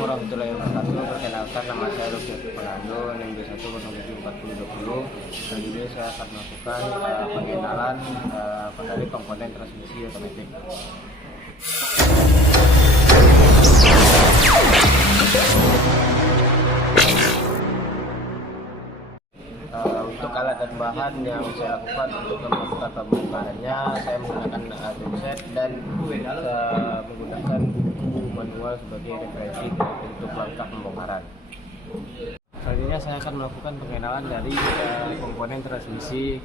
Assalamualaikum warahmatullahi wabarakatuh. Perkenalkan, nama saya Lucky Fernando, NIM 1074020. Kali ini saya akan melakukan pengenalan dari komponen transmisi otomatis. Untuk alat dan bahan yang saya lakukan untuk melakukan pembongkarannya, saya menggunakan toolset dan menggunakan buku manual sebagai referensi untuk langkah pembongkaran. Selanjutnya saya akan melakukan pengenalan dari komponen transmisi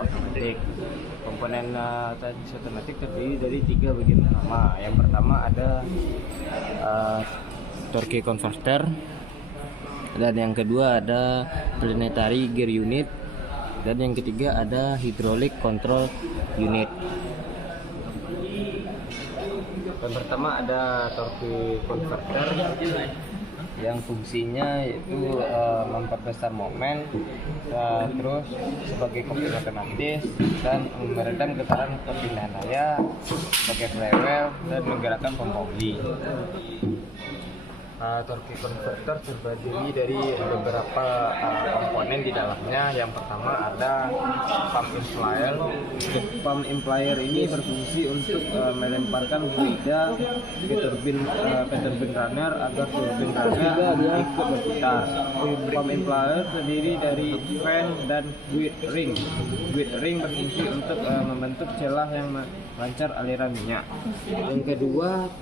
otomatis. Komponen transmisi otomatis terdiri dari 3 bagian utama. Yang pertama ada torque converter, dan yang kedua ada planetary gear unit, dan yang ketiga ada hydraulic control unit. Yang pertama ada torque converter yang fungsinya yaitu memperbesar momen, terus sebagai komponen otomatis, dan meredam getaran perpindahan daya sebagai flywheel, dan menggerakkan pompa oli. Torque converter terdiri dari beberapa komponen di dalamnya. Yang pertama ada pump implier. Pump implier ini berfungsi untuk melemparkan fluida ke turbin runner agar turbin runner ikut berputar. Pump implier terdiri dari fan dan guide ring. Guide ring berfungsi untuk membentuk celah yang melancar aliran minyak. Yang kedua,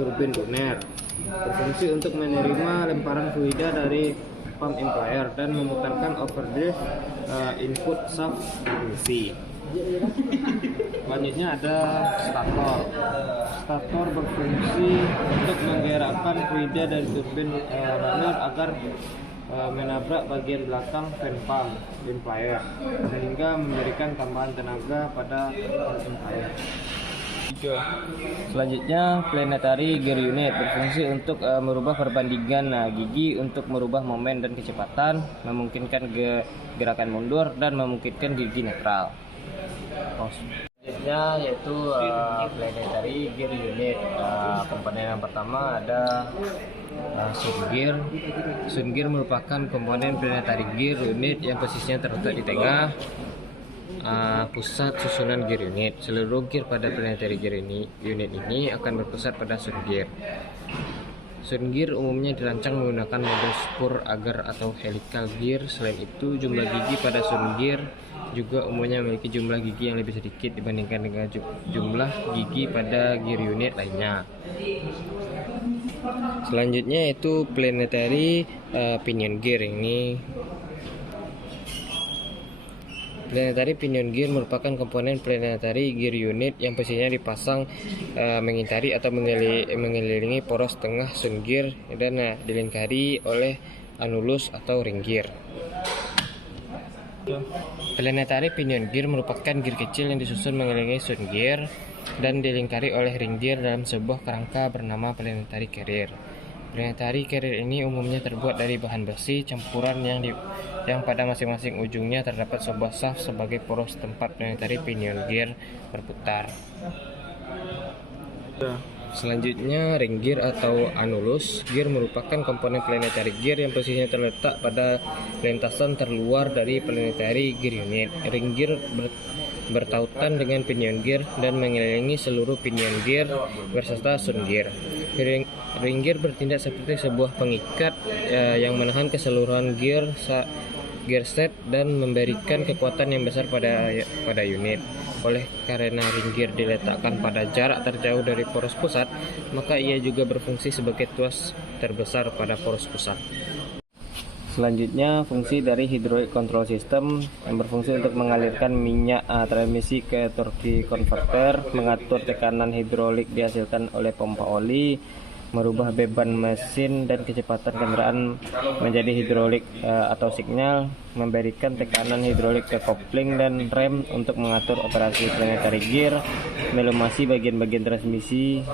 turbin runner berfungsi untuk menerima lemparan fluida dari pump implier dan memutarkan overdrive input shaft transmisi. Selanjutnya ada stator. Stator berfungsi untuk menggerakkan fluida dari turbin runner agar menabrak bagian belakang fan pump implier sehingga memberikan tambahan tenaga pada pump implier. Selanjutnya planetary gear unit berfungsi untuk merubah perbandingan gigi untuk merubah momen dan kecepatan, memungkinkan gerakan mundur dan memungkinkan gigi netral. Selanjutnya yaitu planetary gear unit. Komponen yang pertama ada sun gear. Sun gear merupakan komponen planetary gear unit yang posisinya terletak di tengah pusat susunan gear unit. Seluruh gear pada planetary gear unit ini akan berpusat pada sun gear. Sun gear umumnya dirancang menggunakan model spur agar atau helical gear. Selain itu, jumlah gigi pada sun gear juga umumnya memiliki jumlah gigi yang lebih sedikit dibandingkan dengan jumlah gigi pada gear unit lainnya. Selanjutnya yaitu planetary pinion gear. Planetary pinion gear merupakan komponen planetary gear unit yang posisinya dipasang mengitari atau mengelilingi poros tengah sun gear dan dilingkari oleh anulus atau ring gear. Planetary pinion gear merupakan gear kecil yang disusun mengelilingi sun gear dan dilingkari oleh ring gear dalam sebuah kerangka bernama planetary carrier. Planetary carrier ini umumnya terbuat dari bahan besi campuran yang pada masing-masing ujungnya terdapat sebuah shaft sebagai poros tempat planetary pinion gear berputar. Selanjutnya, ring gear atau anulus gear merupakan komponen planetary gear yang posisinya terletak pada lintasan terluar dari planetary gear unit. Ring gear bertautan dengan pinion gear dan mengelilingi seluruh pinion gear berserta sun gear. Ring gear bertindak seperti sebuah pengikat yang menahan keseluruhan gear set dan memberikan kekuatan yang besar pada unit. Oleh karena ring gear diletakkan pada jarak terjauh dari poros pusat, maka ia juga berfungsi sebagai tuas terbesar pada poros pusat. Selanjutnya, fungsi dari hydraulic control system yang berfungsi untuk mengalirkan minyak transmisi ke torque converter, mengatur tekanan hidrolik dihasilkan oleh pompa oli, merubah beban mesin dan kecepatan kendaraan menjadi hidrolik atau signal, memberikan tekanan hidrolik ke kopling dan rem untuk mengatur operasi planetary gear, melumasi bagian-bagian transmisi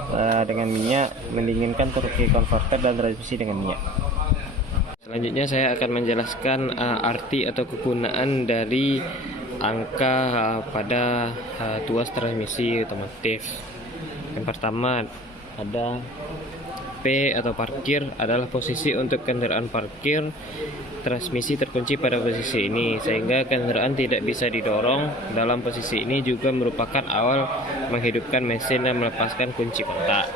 dengan minyak, mendinginkan torque converter dan transmisi dengan minyak. Selanjutnya saya akan menjelaskan arti atau kegunaan dari angka pada tuas transmisi otomotif. Yang pertama ada P atau parkir adalah posisi untuk kendaraan parkir. Transmisi terkunci pada posisi ini sehingga kendaraan tidak bisa didorong. Dalam posisi ini juga merupakan awal menghidupkan mesin dan melepaskan kunci kontak.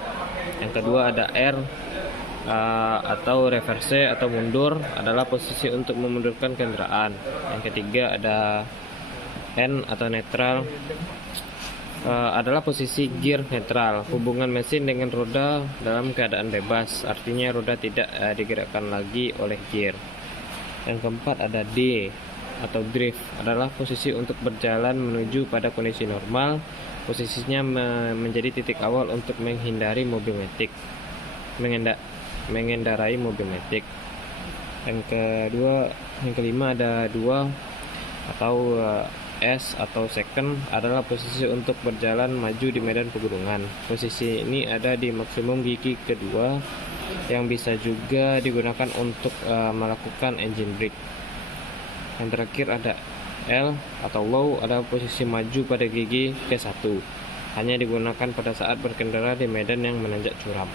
Yang kedua ada R atau reverse atau mundur, adalah posisi untuk memundurkan kendaraan. Yang ketiga ada N atau netral, adalah posisi gear netral, hubungan mesin dengan roda dalam keadaan bebas, artinya roda tidak digerakkan lagi oleh gear. Yang keempat ada D atau drift, adalah posisi untuk berjalan menuju pada kondisi normal, posisinya menjadi titik awal untuk menghindari mobil metik, mengendarai mobil metik. Yang kelima ada dua atau S atau second, adalah posisi untuk berjalan maju di medan pegunungan. Posisi ini ada di maksimum gigi kedua yang bisa juga digunakan untuk melakukan engine brake. Yang terakhir ada L atau low, adalah posisi maju pada gigi ke-1, hanya digunakan pada saat berkendara di medan yang menanjak curam.